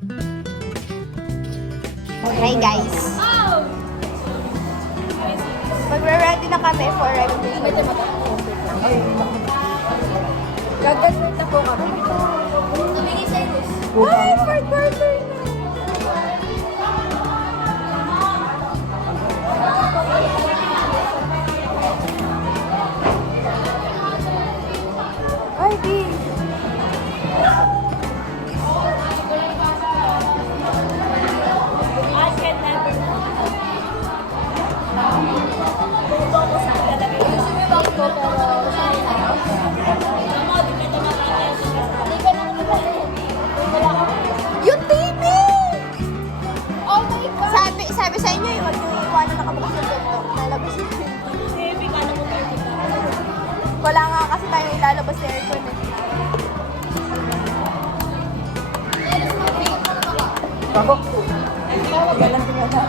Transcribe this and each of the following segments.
Hi guys. Magre-ready na kami for revolution. Gagraduate na po kami. Tumingin sa ilis. Ay, fourth quarter na. Ay, di. I can never know. Yung TV! Oh my God! Sabi sa inyo, huwag nyo iiwanan nakabukas yung pinto. Lalabas yung pinto. Baby, kala mo tayo dito. Wala nga kasi tayong ilalabas sa aircon eh. Bago. Galang tingala.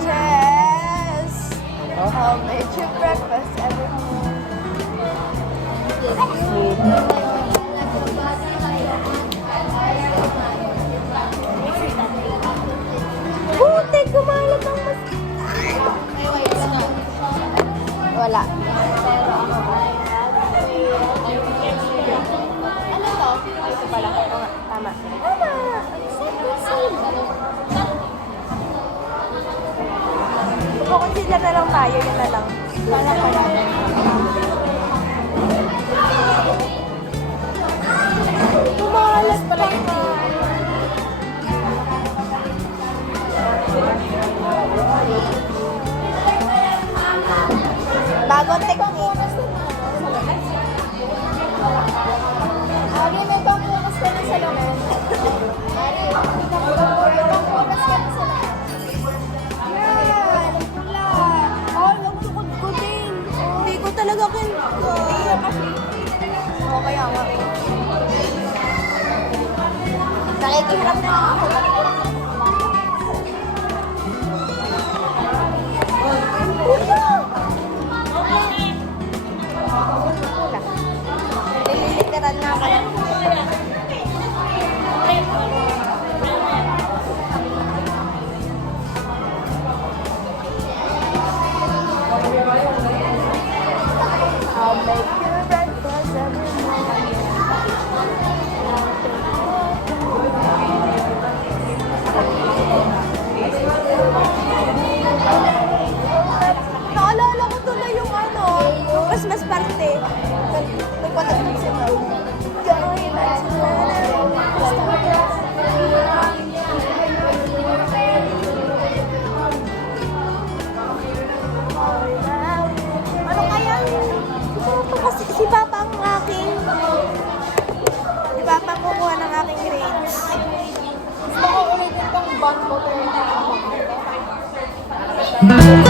Yes! I'll make you breakfast every morning. Putik, kumalat ang mas... Wala. Ano to? Ito pala. Oo nga, tama. Tama! Consider na lang tayo, yun na lang. Wala pala. Kumalat pa lang. Bagong technique. Ari, may pangbukas ka na sa laman. Ari, may pangbukas ka na sa laman. Yan, pula. Oh, nagtukod ko din. Hindi ko talaga kinto. Oo, kaya nga. Nakikihirap na ako. Nililiteran na ako. I'll make you breakfast every morning. Naalala ko tuloy yung ano, yung Christmas party. May contact na siya. Going back to ano kaya? Kasi si Papa ang aking... Si Papa ang kukuha ng aking grades. Gusto ko ulitin tong bond motor na ako. Bye!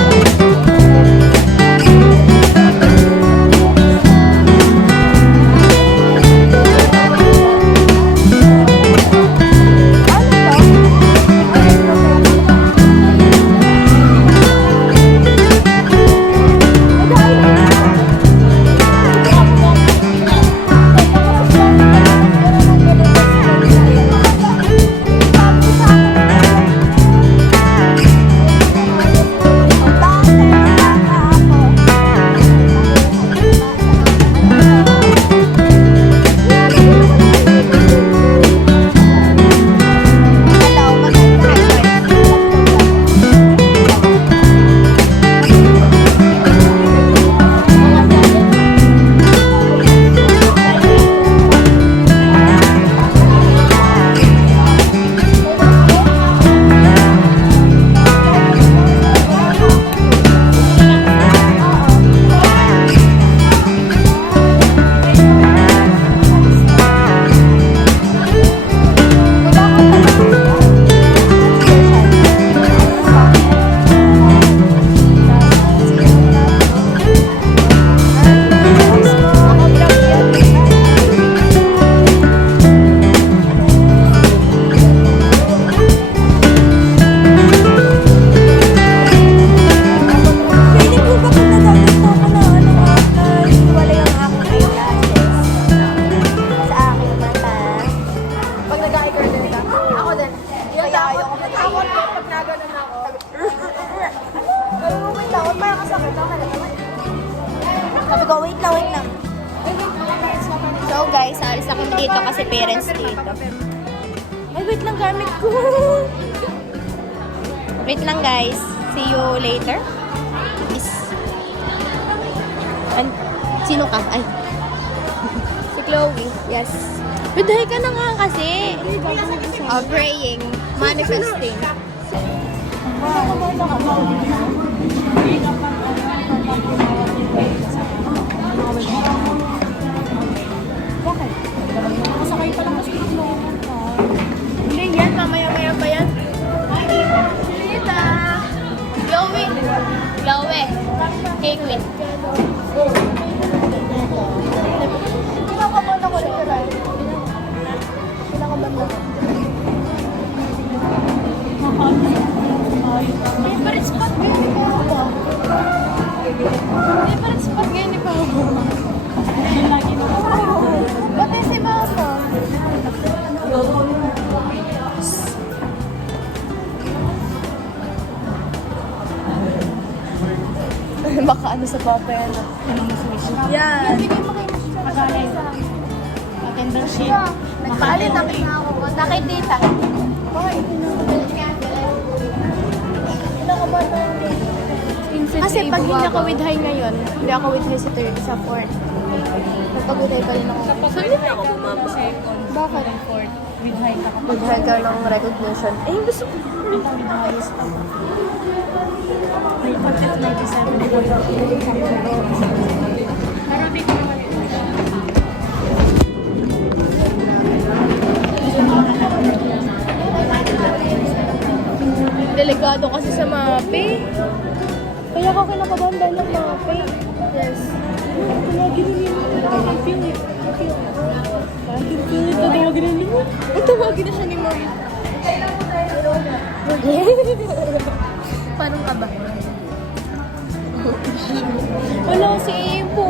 dito kasi parents dito. Ay, wait lang, gamit ko. Wait lang, guys. See you later. Is... Sino ka? Ay. Si Chloe. Yes. Bidahay ka na nga kasi. Praying. Manifesting. Bakit? Nakasakay pa lang kasi ito. Hindi yan. Mamaya-maya pa yan. Tita. Chloe. Chloe. Hey, Queen. Pinakaban ako literal. Pinakaban ako. Favorite spot ngayon ni Papa. Favorite spot ngayon ni Papa. Pati si Mama. Baka ano sa Papa yan. Yan. Hindi ko makikita sa Magandang shit. Nagpaalit na ako. Nakay tita. Bakit? Pinakaban na yung date. Kasi pag hindi ako with high ngayon, hindi ako with high sa third, sa fourth. Nagpag-with pa rin ako. So, hindi na ako bumaba. Bakit? With high ka kapag With high ka ng recognition. Eh, gusto ko. with highest pa. May pag-at 97 po yung pero dito naman Delikado kasi sa mape. Kaya ako kinakabahan dahil ng mape. Yes. tawagin na niya. Tawagin na niya. Ay, tawagin na siya ni Mom. Paano ka ba? Wala si Ibo.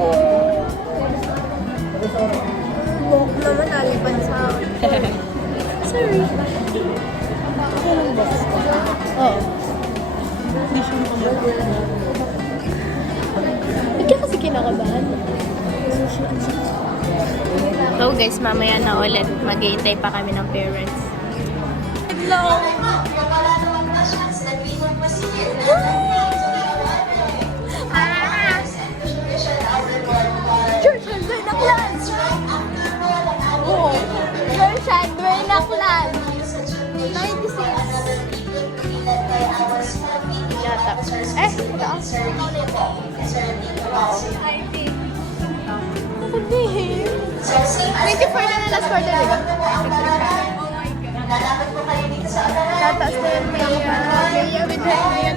Bok naman nalipan sa akin. Sorry. Walang box ko. Oo. Hindi siya makabalik. Ba't ka kasi kinakabahan? So guys, mamaya na ulit. Mag-iintay pa kami ng parents. Hello! Church and Dwayne Aklan! Oo. Church and Dwayne Aklan! 96. Yata. Eh, taas. Sabihin. 24 na last quarter, di ba? Tataas na yung Maya. Maya with her. Maya.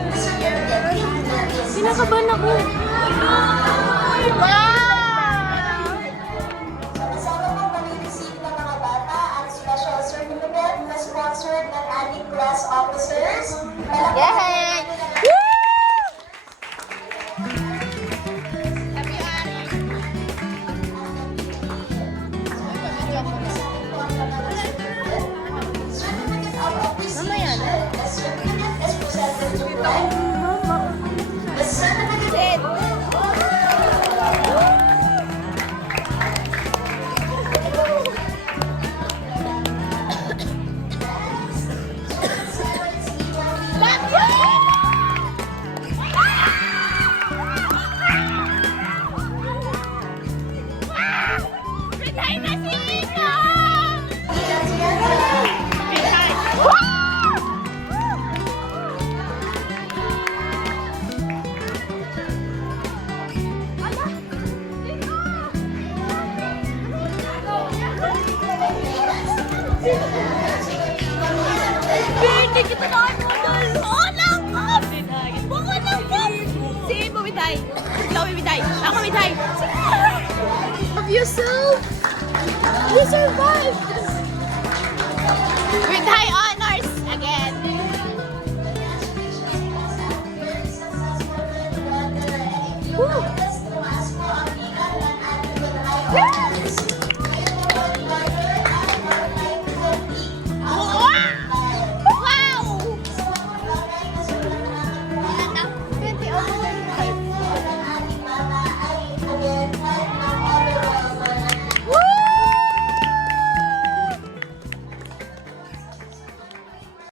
Kinakabahan ako. Wow! Kasama pong mag-receive ng mga bata ang special certificate na sponsored ng ating class officers. Yay! Certificate of appreciation. The certificate is presented to Red. The certificate Birthday kita na ang model! Oo lang! Baka lang po! Si Ibo Miday. Si Chloe Miday. Ako Miday. Love yourself! You survived! With high honors again! Woo!